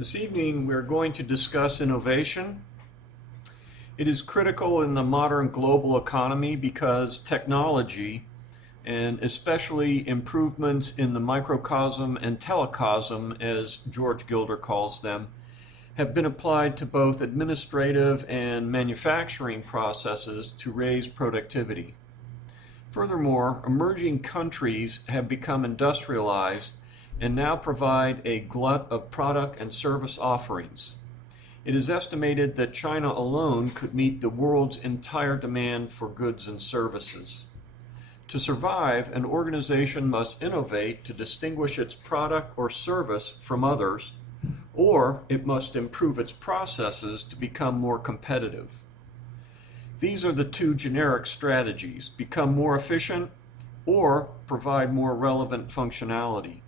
This evening we're going to discuss innovation. It is critical in the modern global economy because technology, and especially improvements in the microcosm and telecosm, as George Gilder calls them, have been applied to both administrative and manufacturing processes to raise productivity. Furthermore, emerging countries have become industrialized and now provide a glut of product and service offerings. It is estimated that China alone could meet the world's entire demand for goods and services. To survive, an organization must innovate to distinguish its product or service from others, or it must improve its processes to become more competitive. These are the two generic strategies: become more efficient or provide more relevant functionality.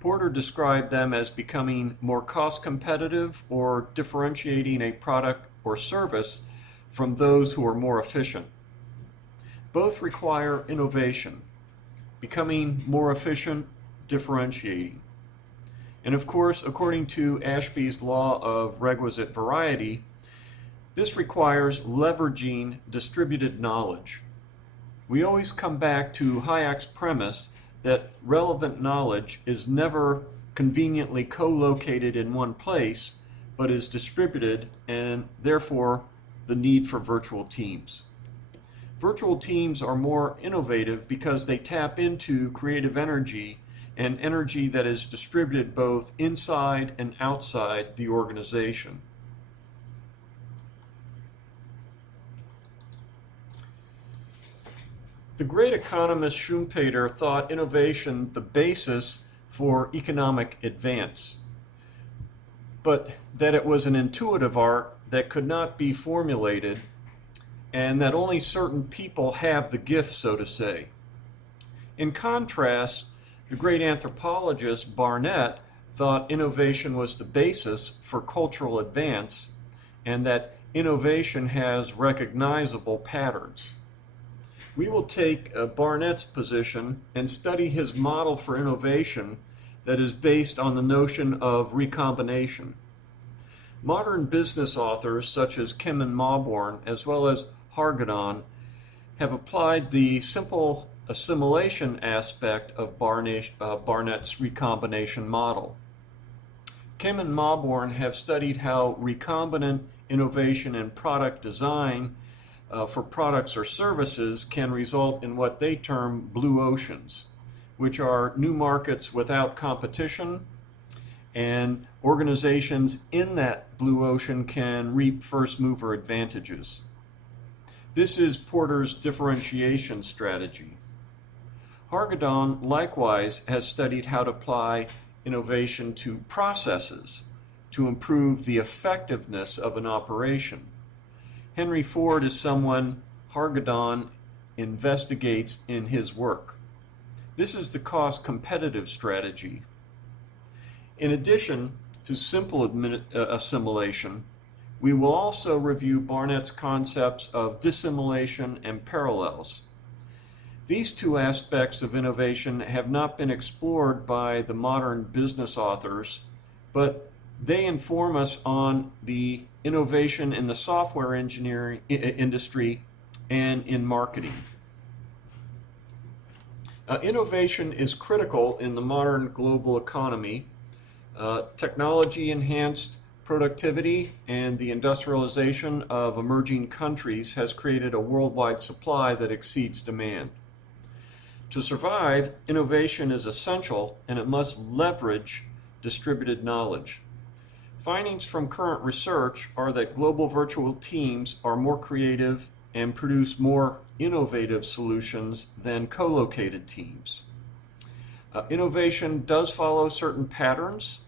Porter described them as becoming more cost competitive or differentiating a product or service from those who are more efficient. Both require innovation, becoming more efficient, differentiating. And of course, according to Ashby's law of requisite variety, this requires leveraging distributed knowledge. We always come back to Hayek's premise that relevant knowledge is never conveniently co-located in one place, but is distributed, and therefore the need for virtual teams. Virtual teams are more innovative because they tap into creative energy and energy that is distributed both inside and outside the organization. The great economist Schumpeter thought innovation the basis for economic advance, but that it was an intuitive art that could not be formulated, and that only certain people have the gift, so to say. In contrast, the great anthropologist Barnett thought innovation was the basis for cultural advance, and that innovation has recognizable patterns. We will take Barnett's position and study his model for innovation that is based on the notion of recombination. Modern business authors such as Kim and Mawborn, as well as Hargadon, have applied the simple assimilation aspect of Barnett's recombination model. Kim and Mawborn have studied how recombinant innovation in product design for products or services can result in what they term blue oceans, which are new markets without competition, and organizations in that blue ocean can reap first mover advantages. This is Porter's differentiation strategy. Hargadon likewise has studied how to apply innovation to processes to improve the effectiveness of an operation. Henry Ford is someone Hargadon investigates in his work. This is the cost competitive strategy. In addition to simple assimilation, we will also review Barnett's concepts of dissimilation and parallels. These two aspects of innovation have not been explored by the modern business authors, but they inform us on the innovation in the software engineering industry and in marketing. Innovation is critical in the modern global economy. Technology-enhanced productivity and the industrialization of emerging countries has created a worldwide supply that exceeds demand. To survive, innovation is essential, and it must leverage distributed knowledge. Findings from current research are that global virtual teams are more creative and produce more innovative solutions than co-located teams. Innovation does follow certain patterns,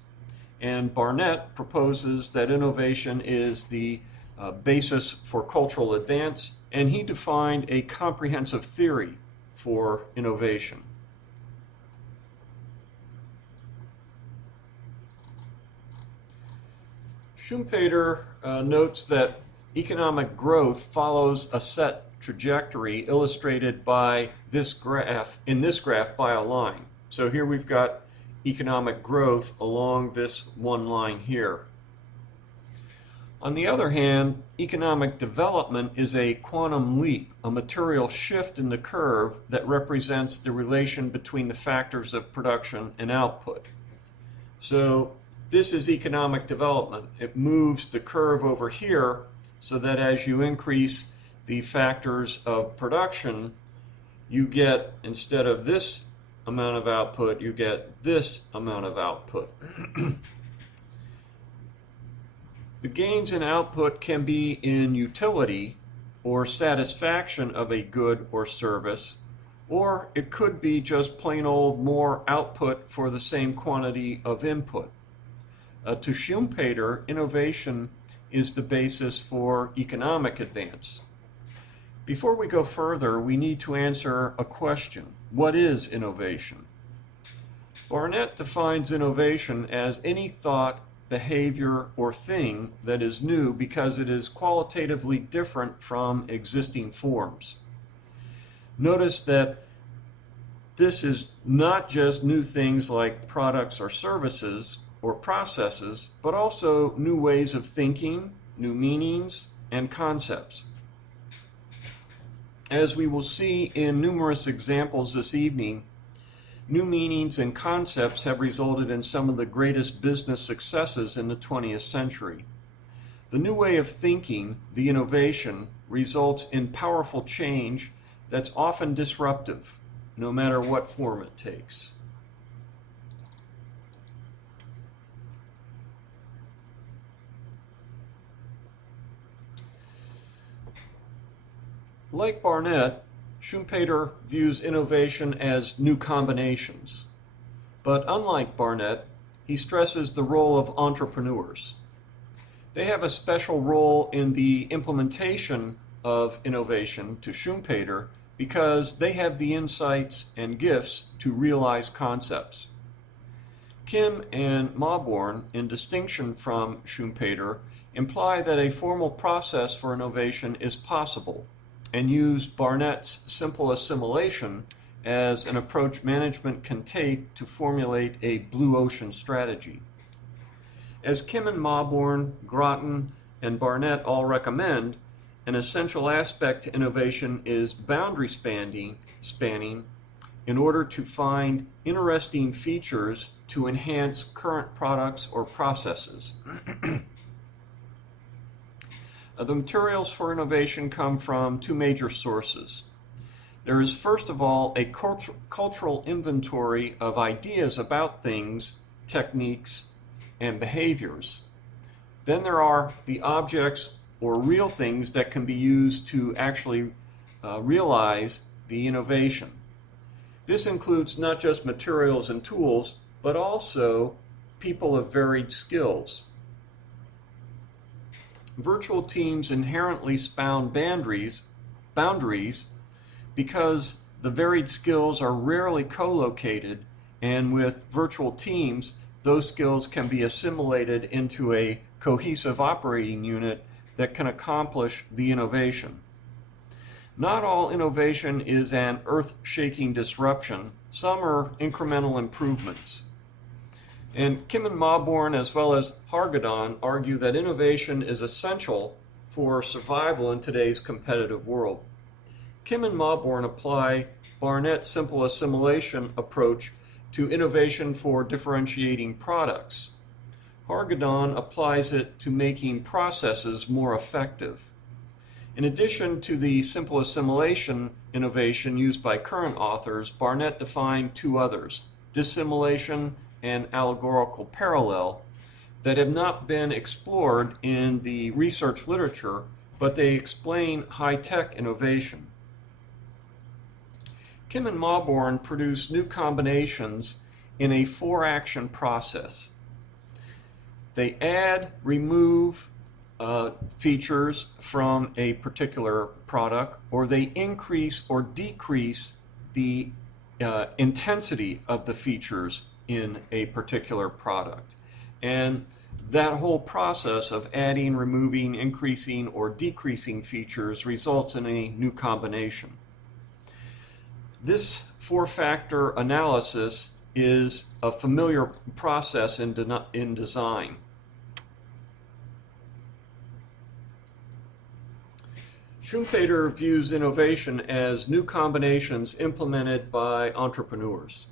and Barnett proposes that innovation is the basis for cultural advance, and he defined a comprehensive theory for innovation. Schumpeter notes that economic growth follows a set trajectory illustrated by this graph, by a line. So here we've got economic growth along this one line here. On the other hand, economic development is a quantum leap, a material shift in the curve that represents the relation between the factors of production and output. So this is economic development. It moves the curve over here so that as you increase the factors of production, you get, instead of this amount of output, you get this amount of output. The gains in output can be in utility or satisfaction of a good or service, or it could be just plain old more output for the same quantity of input. To Schumpeter, innovation is the basis for economic advance. Before we go further, we need to answer a question. What is innovation? Barnett defines innovation as any thought, behavior, or thing that is new because it is qualitatively different from existing forms. Notice that this is not just new things like products or services or processes, but also new ways of thinking, new meanings, and concepts. As we will see in numerous examples this evening, new meanings and concepts have resulted in some of the greatest business successes in the 20th century. The new way of thinking, the innovation, results in powerful change that's often disruptive, no matter what form it takes. Like Barnett, Schumpeter views innovation as new combinations. But unlike Barnett, he stresses the role of entrepreneurs. They have a special role in the implementation of innovation to Schumpeter because they have the insights and gifts to realize concepts. Kim and Mauborgne, in distinction from Schumpeter, imply that a formal process for innovation is possible, and use Barnett's simple assimilation as an approach management can take to formulate a blue ocean strategy. As Kim and Mauborgne, Groton, and Barnett all recommend, an essential aspect to innovation is boundary spanning in order to find interesting features to enhance current products or processes. The materials for innovation come from two major sources. There is, first of all, a cultural inventory of ideas about things, techniques, and behaviors. Then there are the objects or real things that can be used to actually realize the innovation. This includes not just materials and tools, but also people of varied skills. Virtual teams inherently span boundaries because the varied skills are rarely co-located, and with virtual teams, those skills can be assimilated into a cohesive operating unit that can accomplish the innovation. Not all innovation is an earth-shaking disruption. Some are incremental improvements. And Kim and Mauborgne, as well as Hargadon, argue that innovation is essential for survival in today's competitive world. Kim and Mauborgne apply Barnett's simple assimilation approach to innovation for differentiating products. Hargadon applies it to making processes more effective. In addition to the simple assimilation innovation used by current authors, Barnett defined two others, dissimilation and allegorical parallel, that have not been explored in the research literature, but they explain high-tech innovation. Kim and Mauborgne produce new combinations in a four-action process. They add, remove features from a particular product, or they increase or decrease the intensity of the features in a particular product. And that whole process of adding, removing, increasing, or decreasing features results in a new combination. This four-factor analysis is a familiar process in design. Schumpeter views innovation as new combinations implemented by entrepreneurs.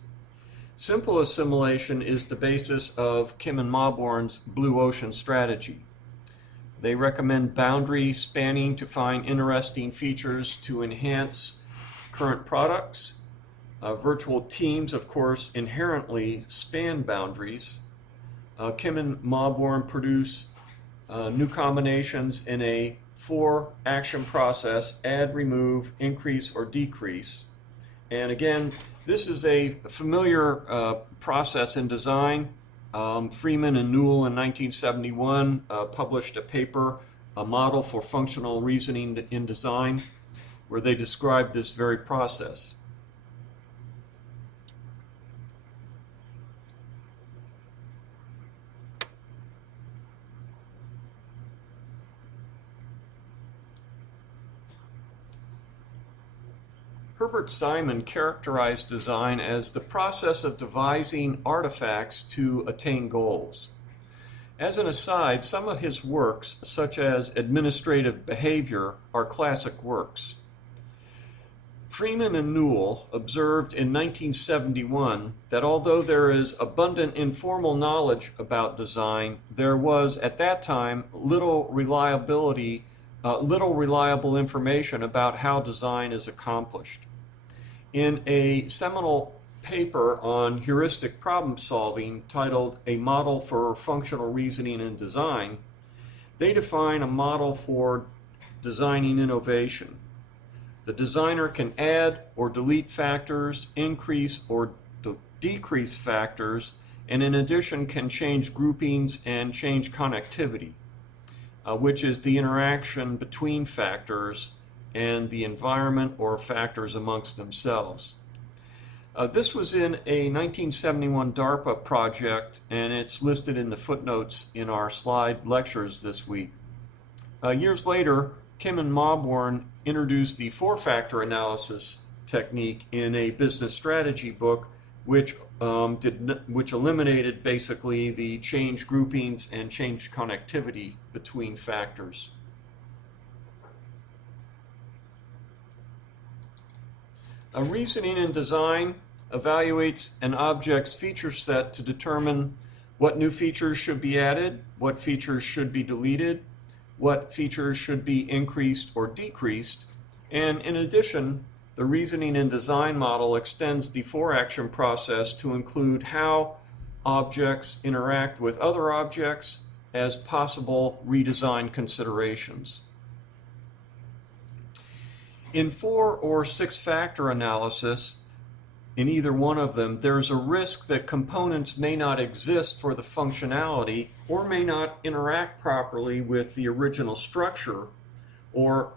Simple assimilation is the basis of Kim and Mauborn's Blue Ocean strategy. They recommend boundary spanning to find interesting features to enhance current products. Virtual teams, of course, inherently span boundaries. Kim and Mauborn produce new combinations in a 4-action process: add, remove, increase, or decrease. And again, this is a familiar process in design. Freeman and Newell in 1971 published a paper, A Model for Functional Reasoning in Design, where they described this very process. Herbert Simon characterized design as the process of devising artifacts to attain goals. As an aside, some of his works, such as Administrative Behavior, are classic works. Freeman and Newell observed in 1971 that although there is abundant informal knowledge about design, there was at that time little reliable information about how design is accomplished. In a seminal paper on heuristic problem solving titled A Model for Functional Reasoning in Design, they define a model for designing innovation. The designer can add or delete factors, increase or decrease factors, and in addition can change groupings and change connectivity, which is the interaction between factors and the environment or factors amongst themselves. This was in a 1971 DARPA project, and it's listed in the footnotes in our slide lectures this week. Years later, Kim and Mauborn introduced the 4-factor analysis technique in a business strategy book, which eliminated basically the change groupings and change connectivity between factors. A reasoning in design evaluates an object's feature set to determine what new features should be added, what features should be deleted, what features should be increased or decreased, and in addition, the reasoning in design model extends the 4-action process to include how objects interact with other objects as possible redesign considerations. In 4- or 6-factor analysis, in either one of them, there's a risk that components may not exist for the functionality or may not interact properly with the original structure or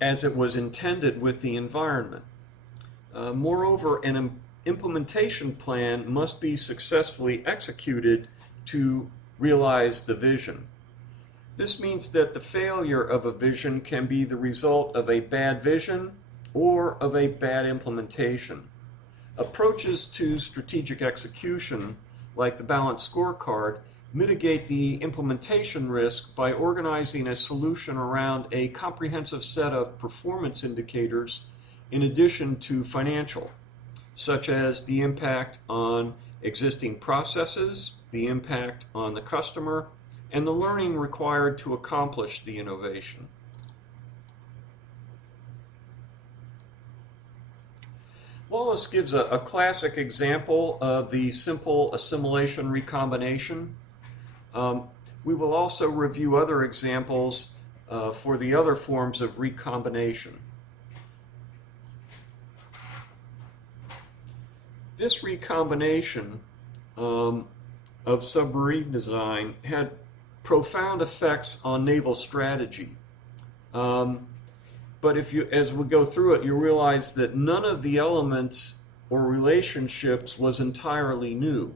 as it was intended with the environment. Moreover, an implementation plan must be successfully executed to realize the vision. This means that the failure of a vision can be the result of a bad vision or of a bad implementation. Approaches to strategic execution, like the balanced scorecard, mitigate the implementation risk by organizing a solution around a comprehensive set of performance indicators in addition to financial, such as the impact on existing processes, the impact on the customer, and the learning required to accomplish the innovation. Wallace gives a classic example of the simple assimilation recombination. We will also review other examples for the other forms of recombination. This recombination of submarine design had profound effects on naval strategy. But as we go through it, you realize that none of the elements or relationships was entirely new.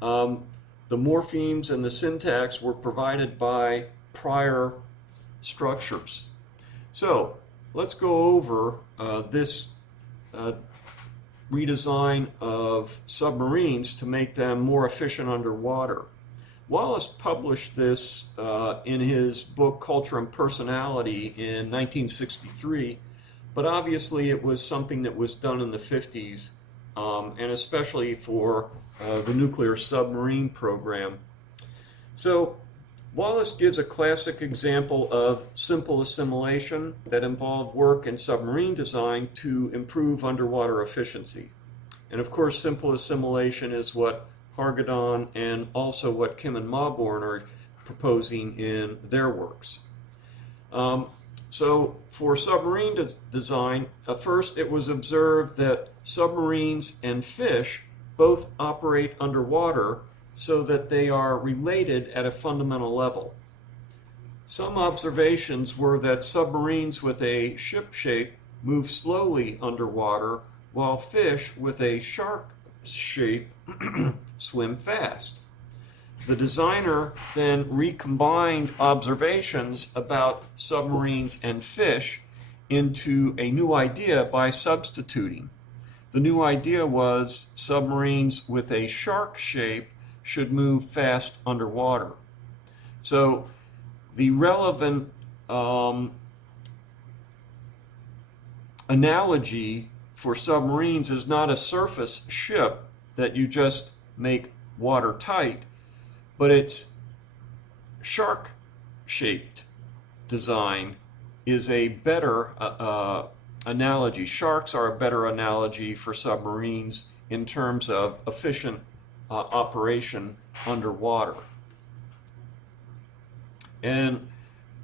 The morphemes and the syntax were provided by prior structures. So let's go over this redesign of submarines to make them more efficient underwater. Wallace published this in his book Culture and Personality in 1963, but obviously it was something that was done in the 50s, and especially for the nuclear submarine program. So Wallace gives a classic example of simple assimilation that involved work in submarine design to improve underwater efficiency. And of course, simple assimilation is what Hargadon and also what Kim and Mauborgne are proposing in their works. So for submarine design, first it was observed that submarines and fish both operate underwater so that they are related at a fundamental level. Some observations were that submarines with a ship shape move slowly underwater, while fish with a shark shape swim fast. The designer then recombined observations about submarines and fish into a new idea by substituting. The new idea was submarines with a shark shape should move fast underwater. So the relevant analogy for submarines is not a surface ship that you just make watertight, but its shark-shaped design is a better analogy. Sharks are a better analogy for submarines in terms of efficient operation underwater. And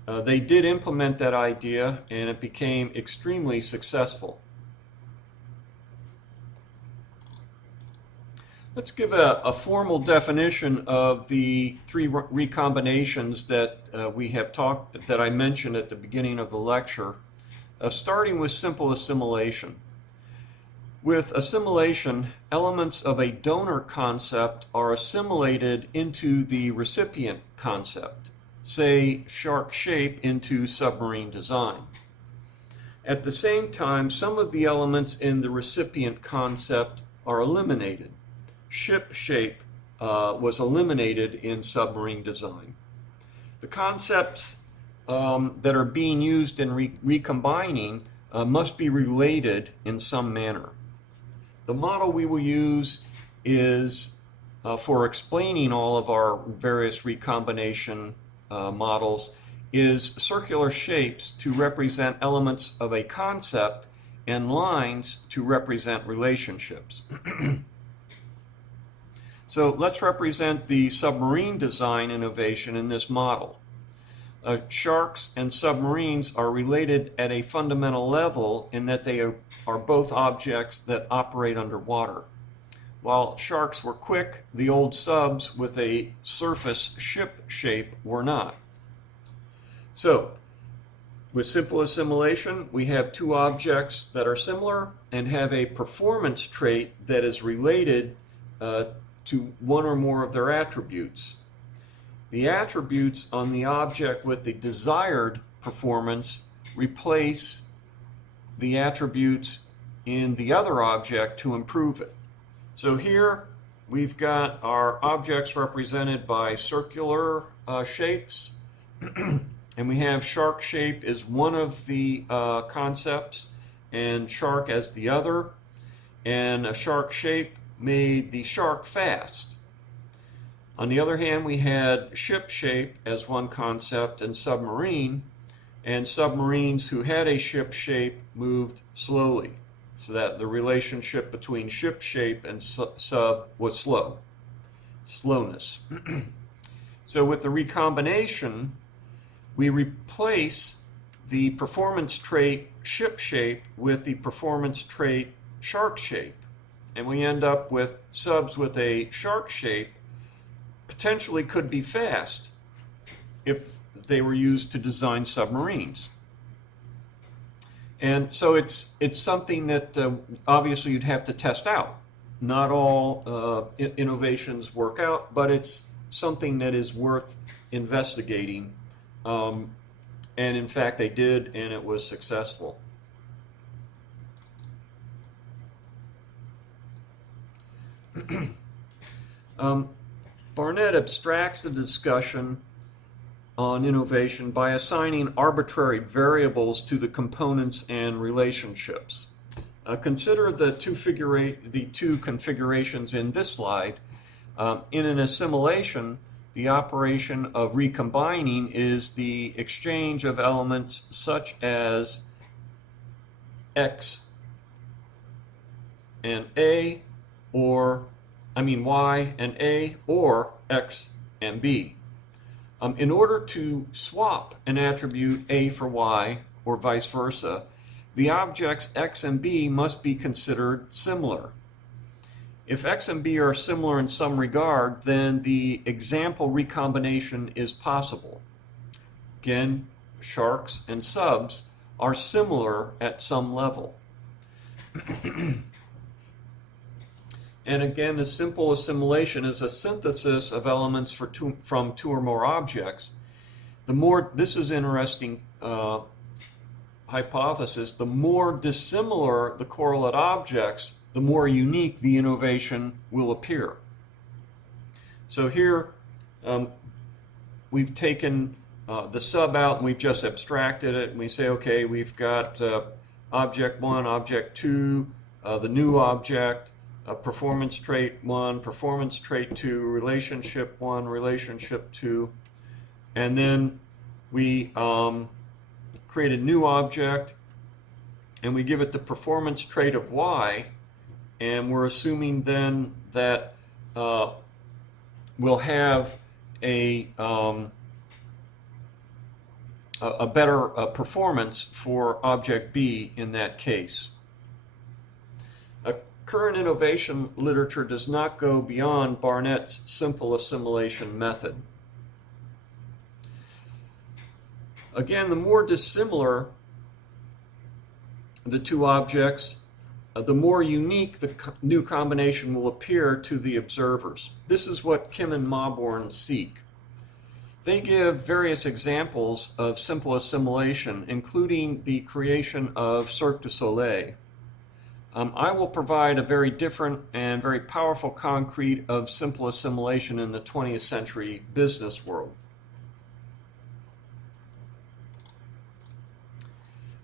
they did implement that idea, and it became extremely successful. Let's give a formal definition of the three recombinations that that I mentioned at the beginning of the lecture, starting with simple assimilation. With assimilation, elements of a donor concept are assimilated into the recipient concept, say shark shape into submarine design. At the same time, some of the elements in the recipient concept are eliminated. Ship shape was eliminated in submarine design. The concepts that are being used in recombining must be related in some manner. The model we will use is for explaining all of our various recombination models is circular shapes to represent elements of a concept and lines to represent relationships. So let's represent the submarine design innovation in this model. Sharks and submarines are related at a fundamental level in that they are both objects that operate underwater. While sharks were quick, the old subs with a surface ship shape were not. So, with simple assimilation, we have two objects that are similar and have a performance trait that is related to one or more of their attributes. The attributes on the object with the desired performance replace the attributes in the other object to improve it. So here we've got our objects represented by circular shapes, and we have shark shape as one of the concepts and shark as the other, and a shark shape made the shark fast. On the other hand, we had ship shape as one concept and submarine, and submarines who had a ship shape moved slowly, so that the relationship between ship shape and sub was slowness. So with the recombination, we replace the performance trait ship shape with the performance trait shark shape, and we end up with subs with a shark shape potentially could be fast if they were used to design submarines. And so it's something that obviously you'd have to test out. Not all innovations work out, but it's something that is worth investigating. And in fact they did, and it was successful. Barnett abstracts the discussion on innovation by assigning arbitrary variables to the components and relationships. Consider the two configurations in this slide. In an assimilation, the operation of recombining is the exchange of elements such as X and A, or Y and A, or X and B. In order to swap an attribute A for Y, or vice versa, the objects X and B must be considered similar. If X and B are similar in some regard, then the example recombination is possible. Again, sharks and subs are similar at some level. And again, a simple assimilation is a synthesis of elements from two or more objects. This is interesting hypothesis, the more dissimilar the correlate objects, the more unique the innovation will appear. So here we've taken the sub out and we've just abstracted it, and we say, okay, we've got object 1, object 2, the new object, performance trait 1, performance trait 2, relationship 1, relationship 2, and then we create a new object and we give it the performance trait of Y, and we're assuming then that we'll have a better performance for object B in that case. Current innovation literature does not go beyond Barnett's simple assimilation method. Again, the more dissimilar the two objects, the more unique the new combination will appear to the observers. This is what Kim and Mauborgne seek. They give various examples of simple assimilation, including the creation of Cirque du Soleil. I will provide a very different and very powerful concrete of simple assimilation in the 20th century business world.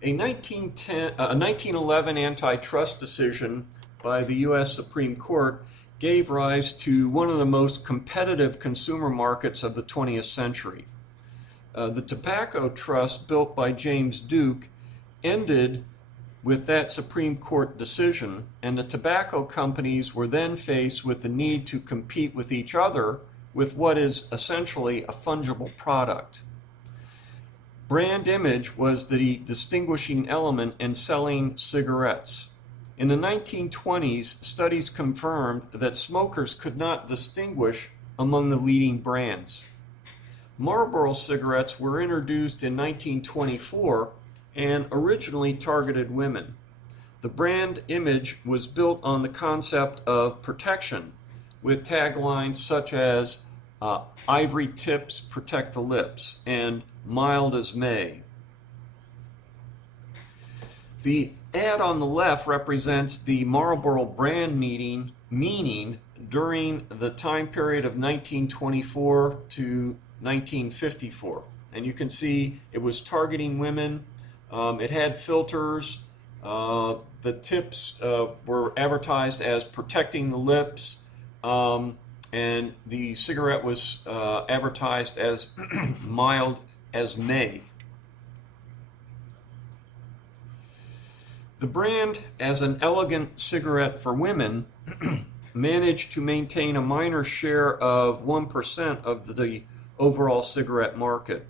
A 1911 antitrust decision by the U.S. Supreme Court gave rise to one of the most competitive consumer markets of the 20th century. The tobacco trust built by James Duke ended with that Supreme Court decision, and the tobacco companies were then faced with the need to compete with each other with what is essentially a fungible product. Brand image was the distinguishing element in selling cigarettes. In the 1920s, studies confirmed that smokers could not distinguish among the leading brands. Marlboro cigarettes were introduced in 1924 and originally targeted women. The brand image was built on the concept of protection, with taglines such as "Ivory tips protect the lips" and "Mild as May." The ad on the left represents the Marlboro brand meaning during the time period of 1924 to 1954. And you can see it was targeting women. It had filters. The tips were advertised as protecting the lips, and the cigarette was advertised as mild as May. The brand, as an elegant cigarette for women, managed to maintain a minor share of 1% of the overall cigarette market.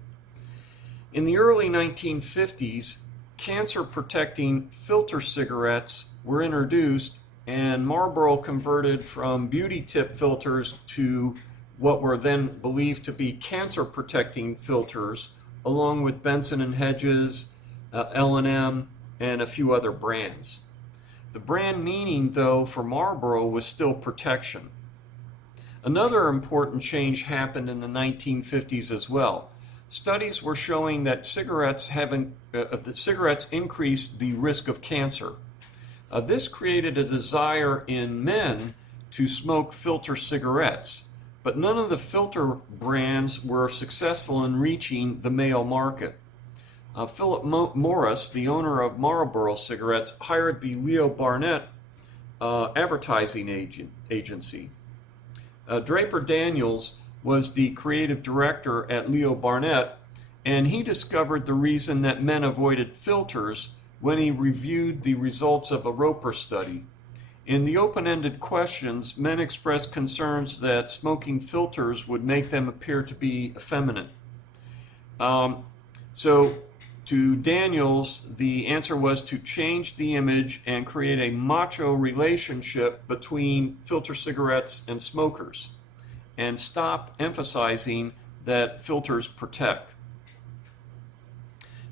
In the early 1950s, cancer-protecting filter cigarettes were introduced, and Marlboro converted from beauty tip filters to what were then believed to be cancer-protecting filters, along with Benson & Hedges, L&M, and a few other brands. The brand meaning, though, for Marlboro was still protection. Another important change happened in the 1950s as well. Studies were showing that cigarettes increased the risk of cancer. This created a desire in men to smoke filter cigarettes, but none of the filter brands were successful in reaching the male market. Philip Morris, the owner of Marlboro cigarettes, hired the Leo Barnett advertising agency. Draper Daniels was the creative director at Leo Barnett, and he discovered the reason that men avoided filters when he reviewed the results of a Roper study. In the open-ended questions, men expressed concerns that smoking filters would make them appear to be effeminate. So to Daniels, the answer was to change the image and create a macho relationship between filter cigarettes and smokers, and stop emphasizing that filters protect.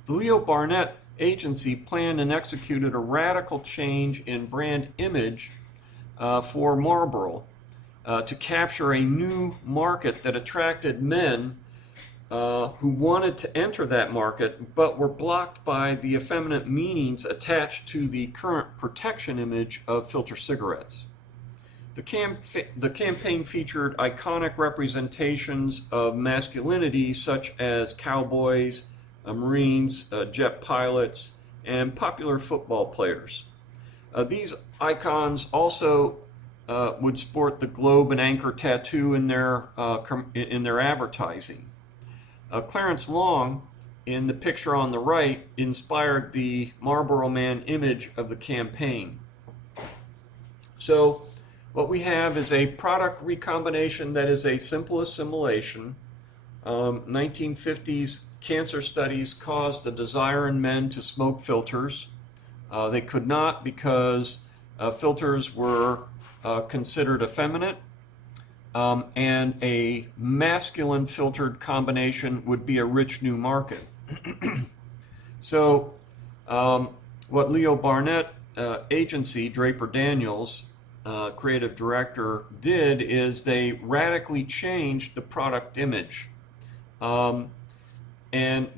The Leo Barnett agency planned and executed a radical change in brand image for Marlboro to capture a new market that attracted men who wanted to enter that market but were blocked by the effeminate meanings attached to the current protection image of filter cigarettes. The campaign featured iconic representations of masculinity such as cowboys, Marines, jet pilots, and popular football players. These icons also would sport the globe and anchor tattoo in their advertising. Clarence Long, in the picture on the right, inspired the Marlboro Man image of the campaign. So what we have is a product recombination that is a simple assimilation. 1950s cancer studies caused a desire in men to smoke filters. They could not because filters were considered effeminate, and a masculine filtered combination would be a rich new market. So what Leo Barnett agency, Draper Daniels, creative director, did is they radically changed the product image. And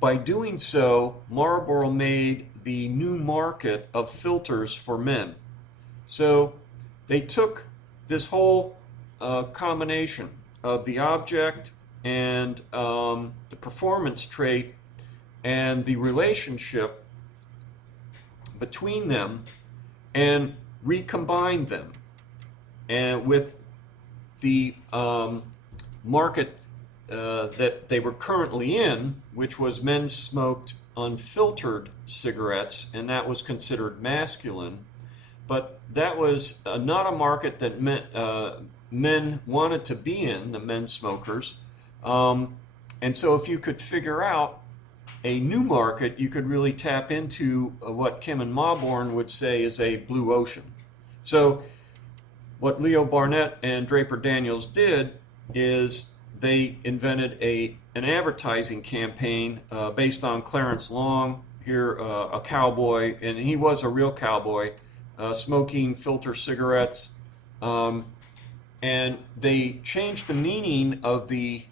by doing so, Marlboro made the new market of filters for men. So they took this whole combination of the object and the performance trait and the relationship between them and recombined them, and with the market that they were currently in, which was men smoked unfiltered cigarettes, and that was considered masculine. But that was not a market that men wanted to be in, the men smokers. And so if you could figure out a new market, you could really tap into what Kim and Mauborgne would say is a blue ocean. So what Leo Barnett and Draper Daniels did is they invented an advertising campaign based on Clarence Long, here a cowboy, and he was a real cowboy, smoking filter cigarettes, and they changed the meaning of the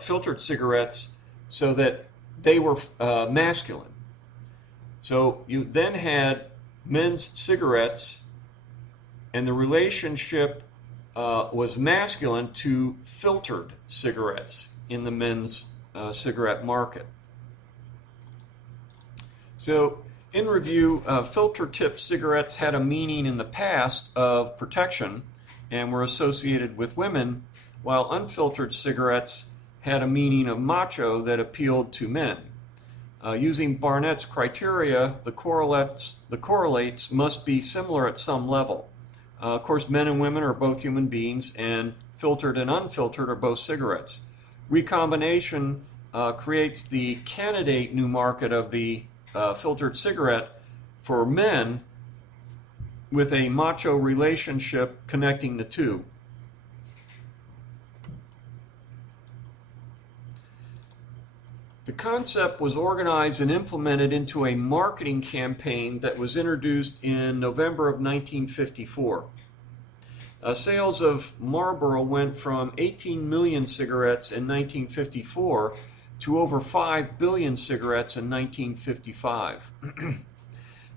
filtered cigarettes so that they were masculine. So you then had men's cigarettes, and the relationship was masculine to filtered cigarettes in the men's cigarette market. So in review, filter-tipped cigarettes had a meaning in the past of protection and were associated with women, while unfiltered cigarettes had a meaning of macho that appealed to men. Using Barnett's criteria, the correlates must be similar at some level. Of course, men and women are both human beings, and filtered and unfiltered are both cigarettes. Recombination creates the candidate new market of the filtered cigarette for men, with a macho relationship connecting the two. The concept was organized and implemented into a marketing campaign that was introduced in November of 1954. Sales of Marlboro went from 18 million cigarettes in 1954 to over 5 billion cigarettes in 1955.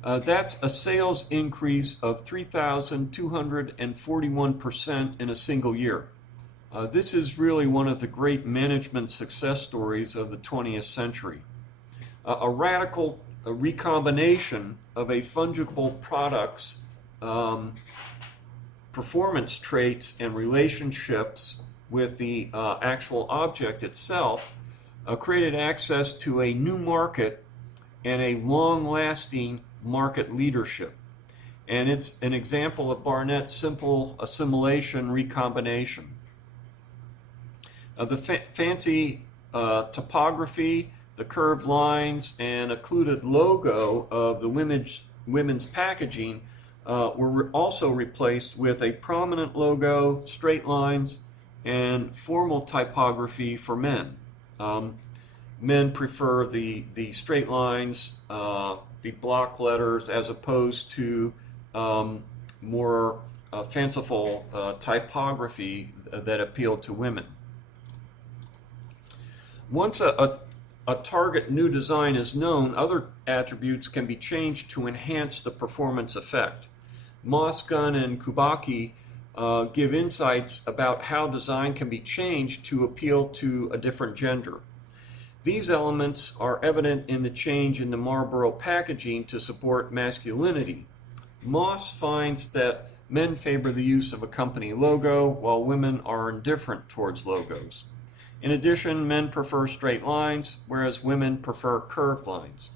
That's a sales increase of 3,241% in a single year. This is really one of the great management success stories of the 20th century. A radical recombination of a fungible product's performance traits and relationships with the actual object itself created access to a new market and a long-lasting market leadership. And it's an example of Barnett's simple assimilation recombination. The fancy topography, the curved lines, and occluded logo of the women's packaging were also replaced with a prominent logo, straight lines, and formal typography for men. Men prefer the straight lines, the block letters, as opposed to more fanciful typography that appealed to women. Once a target new design is known, other attributes can be changed to enhance the performance effect. Moss, Gunn, and Kubacki give insights about how design can be changed to appeal to a different gender. These elements are evident in the change in the Marlboro packaging to support masculinity. Moss finds that men favor the use of a company logo, while women are indifferent towards logos. In addition, men prefer straight lines, whereas women prefer curved lines.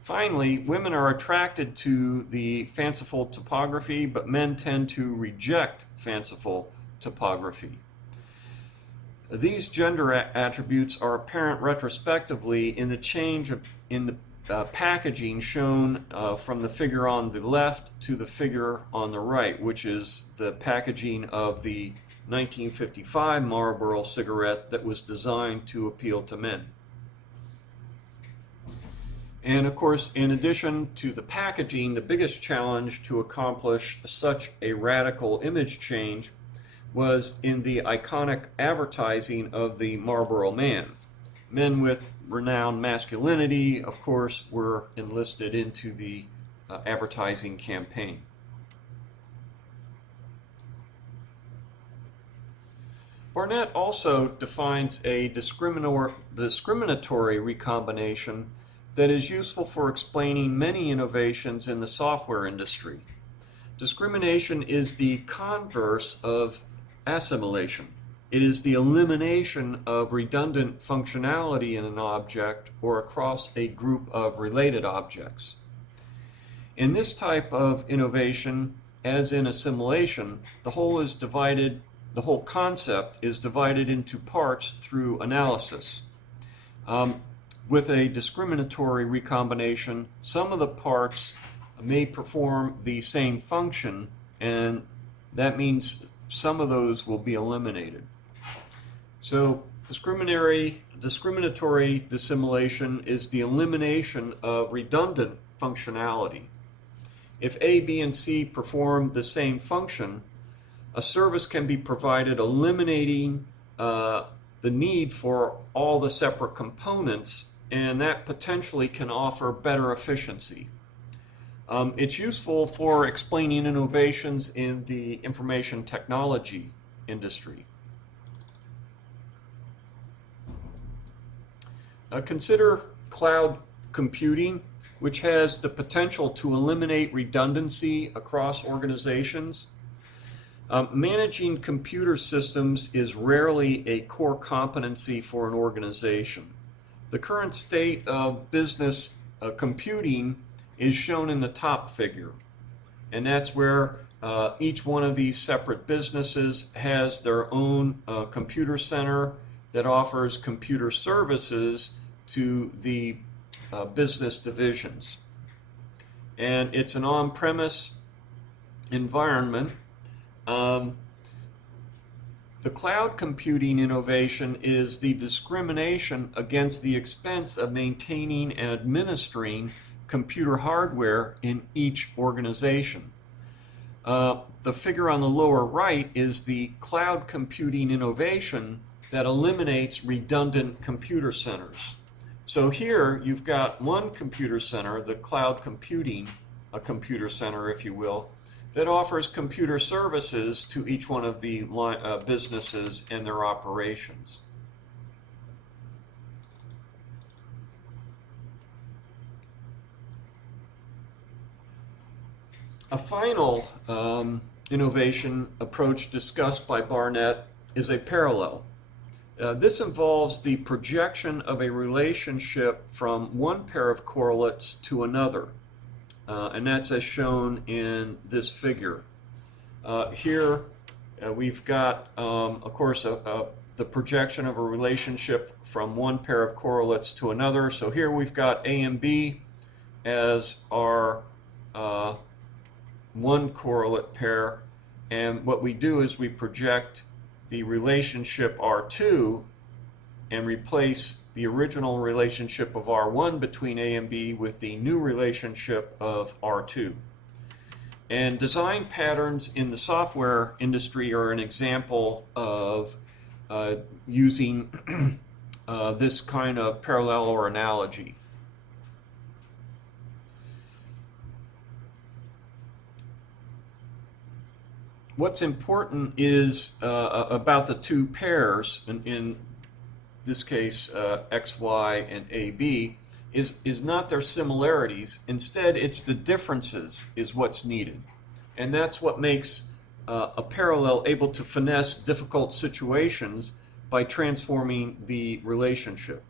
Finally, women are attracted to the fanciful typography, but men tend to reject fanciful typography. These gender attributes are apparent retrospectively in the change in the packaging shown from the figure on the left to the figure on the right, which is the packaging of the 1955 Marlboro cigarette that was designed to appeal to men. And of course, in addition to the packaging, the biggest challenge to accomplish such a radical image change was in the iconic advertising of the Marlboro Man. Men with renowned masculinity, of course, were enlisted into the advertising campaign. Barnett also defines a discriminatory recombination that is useful for explaining many innovations in the software industry. Discrimination is the converse of assimilation. It is the elimination of redundant functionality in an object or across a group of related objects. In this type of innovation, as in assimilation, the whole concept is divided into parts through analysis. With a discriminatory recombination, some of the parts may perform the same function, and that means some of those will be eliminated. So discriminatory dissimilation is the elimination of redundant functionality. If A, B, and C perform the same function, a service can be provided eliminating the need for all the separate components, and that potentially can offer better efficiency. It's useful for explaining innovations in the information technology industry. Consider cloud computing, which has the potential to eliminate redundancy across organizations. Managing computer systems is rarely a core competency for an organization. The current state of business computing is shown in the top figure, and that's where each one of these separate businesses has their own computer center that offers computer services to the business divisions. And it's an on-premise environment. The cloud computing innovation is the discrimination against the expense of maintaining and administering computer hardware in each organization. The figure on the lower right is the cloud computing innovation that eliminates redundant computer centers. So here you've got one computer center, the cloud computing a computer center, if you will, that offers computer services to each one of the businesses and their operations. A final innovation approach discussed by Barnett is a parallel. This involves the projection of a relationship from one pair of correlates to another, and that's as shown in this figure. Here we've got, of course, the projection of a relationship from one pair of correlates to another. So here we've got A and B as our one correlate pair, and what we do is we project the relationship R2 and replace the original relationship of R1 between A and B with the new relationship of R2. And design patterns in the software industry are an example of using this kind of parallel or analogy. What's important is about the two pairs, in this case XY and AB, is not their similarities. Instead, it's the differences is what's needed. And that's what makes a parallel able to finesse difficult situations by transforming the relationship.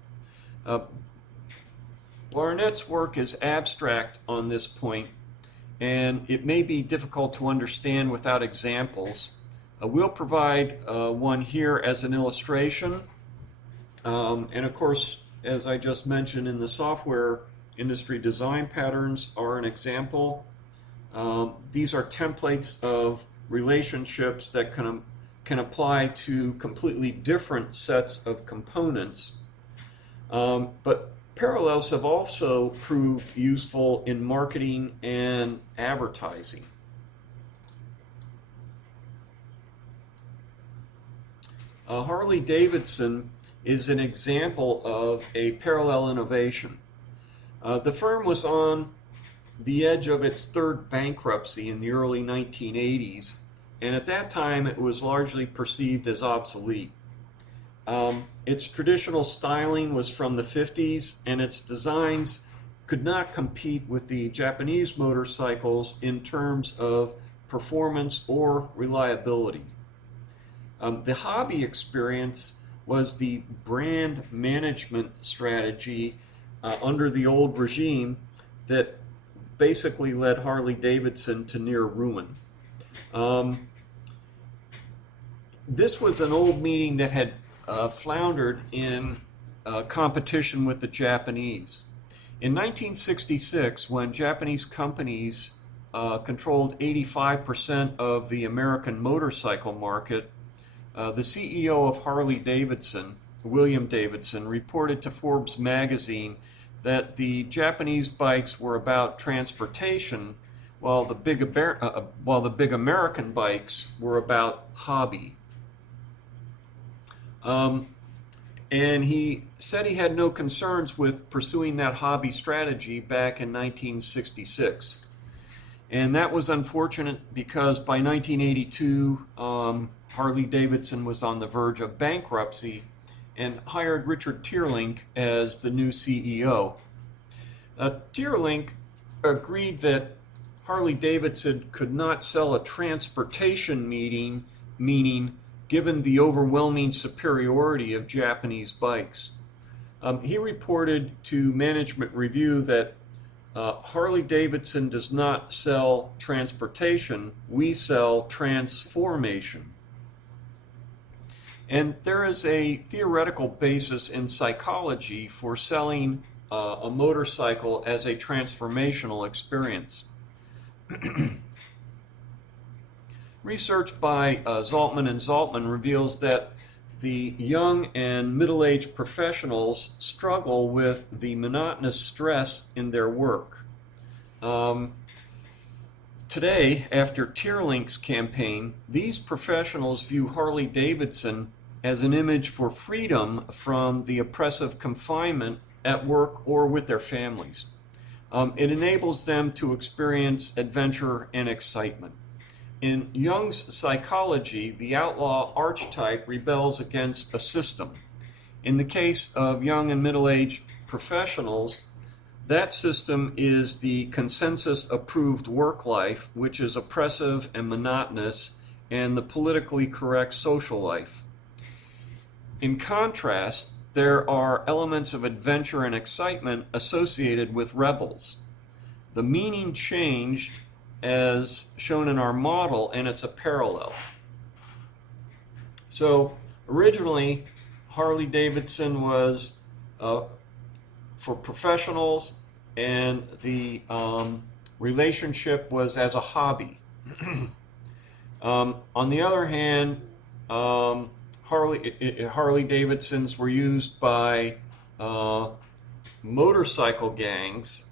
Barnett's work is abstract on this point, and it may be difficult to understand without examples. We'll provide one here as an illustration. And of course, as I just mentioned, in the software industry, design patterns are an example. These are templates of relationships that can apply to completely different sets of components. But parallels have also proved useful in marketing and advertising. Harley-Davidson is an example of a parallel innovation. The firm was on the edge of its third bankruptcy in the early 1980s, and at that time it was largely perceived as obsolete. Its traditional styling was from the 50s, and its designs could not compete with the Japanese motorcycles in terms of performance or reliability. The hobby experience was the brand management strategy under the old regime that basically led Harley-Davidson to near ruin. This was an old meaning that had floundered in competition with the Japanese. In 1966, when Japanese companies controlled 85% of the American motorcycle market, the CEO of Harley-Davidson, William Davidson, reported to Forbes magazine that the Japanese bikes were about transportation, while the big American bikes were about hobby. And he said he had no concerns with pursuing that hobby strategy back in 1966. And that was unfortunate because by 1982, Harley-Davidson was on the verge of bankruptcy and hired Richard Teerlink as the new CEO. Teerlink agreed that Harley-Davidson could not sell a transportation meaning given the overwhelming superiority of Japanese bikes. He reported to Management Review that Harley-Davidson does not sell transportation, we sell transformation. And there is a theoretical basis in psychology for selling a motorcycle as a transformational experience. Research by Zaltman and Zaltman reveals that the young and middle-aged professionals struggle with the monotonous stress in their work. Today, after Teerlink's campaign, these professionals view Harley-Davidson as an image for freedom from the oppressive confinement at work or with their families. It enables them to experience adventure and excitement. In Jung's psychology, the outlaw archetype rebels against a system. In the case of young and middle-aged professionals, that system is the consensus-approved work life, which is oppressive and monotonous, and the politically correct social life. In contrast, there are elements of adventure and excitement associated with rebels. The meaning changed as shown in our model, and it's a parallel. So originally, Harley-Davidson was for professionals, and the relationship was as a hobby. On the other hand, Harley-Davidsons were used by motorcycle gangs,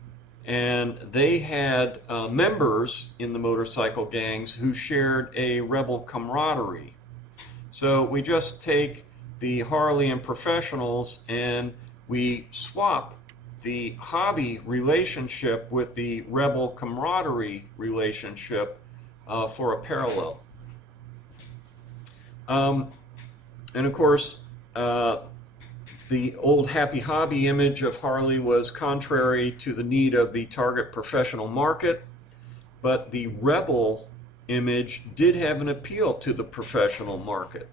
and they had members in the motorcycle gangs who shared a rebel camaraderie. So we just take the Harley and professionals and we swap the hobby relationship with the rebel camaraderie relationship for a parallel. And of course, the old happy hobby image of Harley was contrary to the need of the target professional market, but the rebel image did have an appeal to the professional market.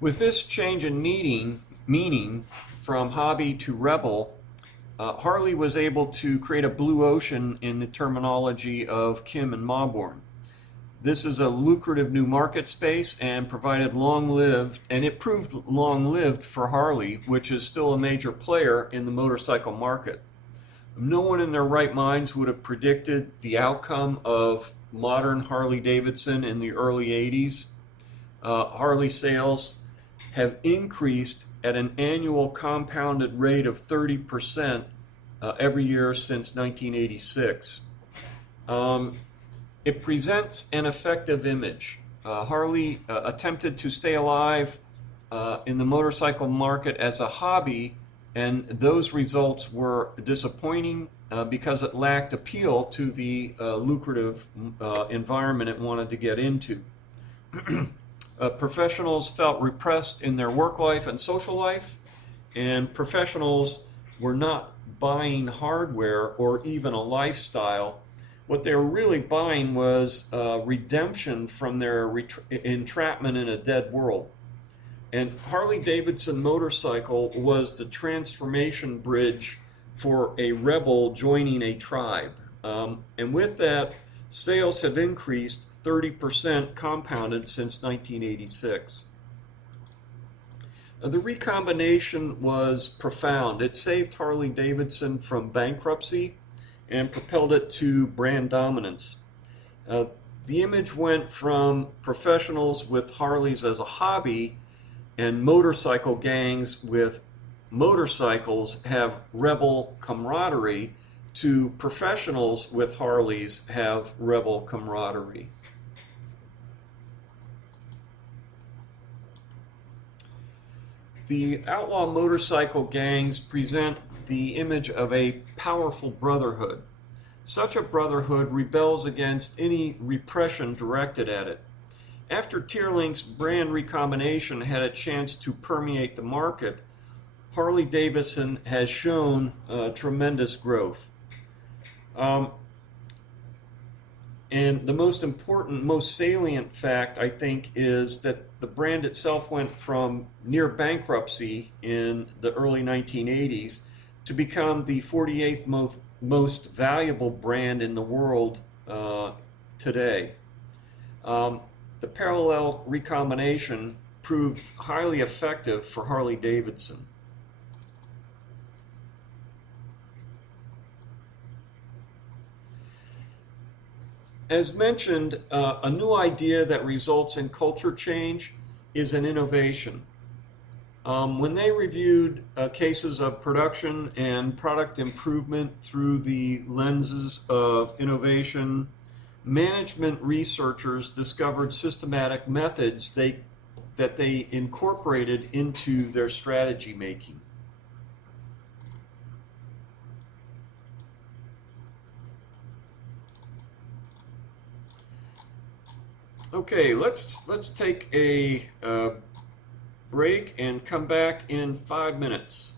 With this change in meaning from hobby to rebel, Harley was able to create a blue ocean in the terminology of Kim and Mauborgne. This is a lucrative new market space and it proved long-lived for Harley, which is still a major player in the motorcycle market. No one in their right minds would have predicted the outcome of modern Harley-Davidson in the early 80s. Harley sales have increased at an annual compounded rate of 30% every year since 1986. It presents an effective image. Harley attempted to stay alive in the motorcycle market as a hobby, and those results were disappointing because it lacked appeal to the lucrative environment it wanted to get into. Professionals felt repressed in their work life and social life, and professionals were not buying hardware or even a lifestyle. What they were really buying was redemption from their entrapment in a dead world. And Harley-Davidson motorcycle was the transformation bridge for a rebel joining a tribe. And with that, sales have increased 30% compounded since 1986. The recombination was profound. It saved Harley-Davidson from bankruptcy and propelled it to brand dominance. The image went from professionals with Harleys as a hobby and motorcycle gangs with motorcycles have rebel camaraderie to professionals with Harleys have rebel camaraderie. The outlaw motorcycle gangs present the image of a powerful brotherhood. Such a brotherhood rebels against any repression directed at it. After Teerlink's brand recombination had a chance to permeate the market, Harley-Davidson has shown tremendous growth. And the most important, most salient fact, I think, is that the brand itself went from near bankruptcy in the early 1980s to become the 48th most valuable brand in the world today. The parallel recombination proved highly effective for Harley-Davidson. As mentioned, a new idea that results in culture change is an innovation. When they reviewed cases of production and product improvement through the lenses of innovation, management researchers discovered systematic methods they that they incorporated into their strategy making. Okay, let's take a break and come back in 5 minutes.